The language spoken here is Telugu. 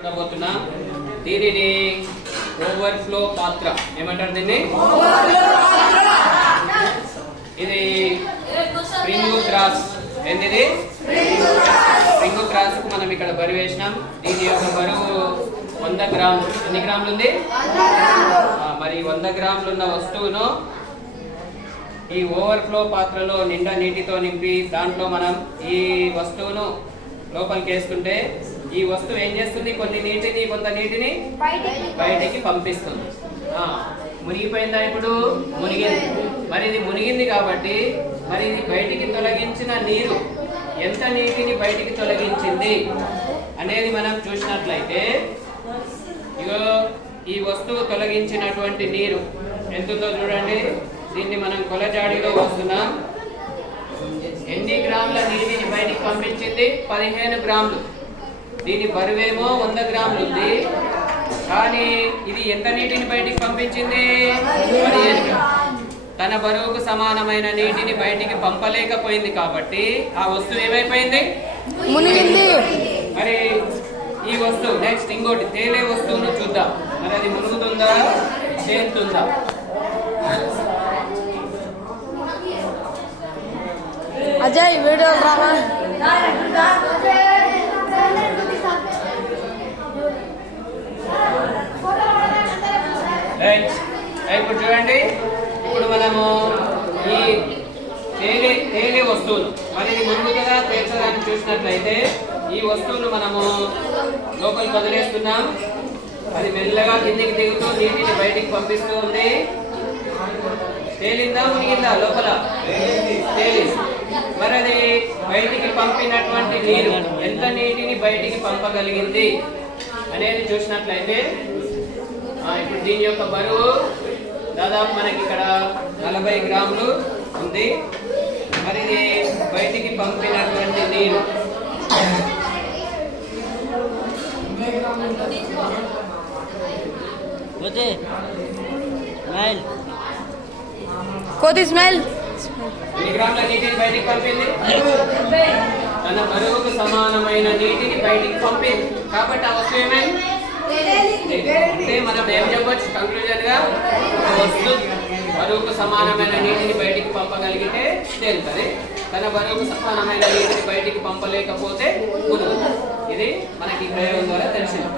చూడబోతున్నా దీనిని ఓవర్ఫ్లో పాత్ర ఏమంటారు దీన్ని? ఇది స్ప్రింగ్ క్రాస్. ఏంటిది? స్ప్రింగ్ క్రాస్ కు మనం ఇక్కడ బరువు వేసినాం. దీని యొక్క బరువు 100 గ్రాములు. ఎన్ని గ్రాములు ఉంది? మరి 100 గ్రాములు ఉన్న వస్తువును ఈ ఓవర్ఫ్లో పాత్రలో నిండా నీటితో నింపి దాంట్లో మనం ఈ వస్తువును లోపలికి వేసుకుంటే ఈ వస్తువు ఏం చేస్తుంది? కొంత నీటిని బయటికి పంపిస్తుంది. మునిగిపోయిందా? ఇప్పుడు మునిగింది. మరి ఇది మునిగింది కాబట్టి మరి ఇది బయటికి తొలగించిన నీరు ఎంత నీటిని బయటికి తొలగించింది అనేది మనం చూసినట్లయితే ఇగో ఈ వస్తువు తొలగించినటువంటి నీరు ఎంతుందో చూడండి. దీన్ని మనం కొలజాడిలో వస్తున్నాం. ఎన్ని గ్రాముల నీటిని బయటికి పంపించింది? 15 గ్రాములు. దీని బరువేమో 100 గ్రాములు ఉంది, కానీ ఇది ఎంత నీటిని బయటికి పంపించింది? 15 గ్రాములు. తన బరువుకు సమానమైన నీటిని బయటికి పంపలేకపోయింది కాబట్టి ఆ వస్తువు ఏమైపోయింది? మునిగింది. మరి ఈ వస్తువు నెక్స్ట్ ఇంకోటి తేలే వస్తువును చూద్దాం. మరి అది మునుగుతుందా తేలుతుందా? అజయ్ వీడియో రావా? ఇప్పుడు చూడండి, ఇప్పుడు మనము ఈ తేలే వస్తువును మరి ఇది మునుగుతుందా తేల్చదా అని చూసినట్లయితే ఈ వస్తువును మనము లోపలికి వదిలేస్తున్నాం. అది మెల్లగా కిందికి దిగుతూ నీటిని బయటికి పంపిస్తూ ఉంది. తేలిందా మునిగిందా? లోపల తేలింది. మరి అది బయటికి పంపినటువంటి నీరు ఎంత నీటిని బయటికి పంపగలిగింది అనేది చూసినట్లయితే ఇప్పుడు దీని యొక్క బరువు దాదాపు మనకి ఇక్కడ 40 గ్రాములు ఉంది. మరి ఇది బయటికి పంపినటువంటి నీరు కోతి స్మెల్. ఎన్ని గ్రాముల నీటిని బయటికి పంపింది? తన బరువుకు సమానమైన నీటిని బయటికి పంపింది. కాబట్టి ఆ వస్తువు ఏమైంది? అంటే మనం ఏం చెప్పొచ్చు కంక్లూజన్ గా? వస్తువు బరువుకు సమానమైన నీటిని బయటికి పంపగలిగితే తేలుతుంది. తన బరువుకు సమానమైన నీటిని బయటికి పంపలేకపోతే మునుగుతుంది. ఇది మనకి ప్రయోగం ద్వారా తెలిసింది.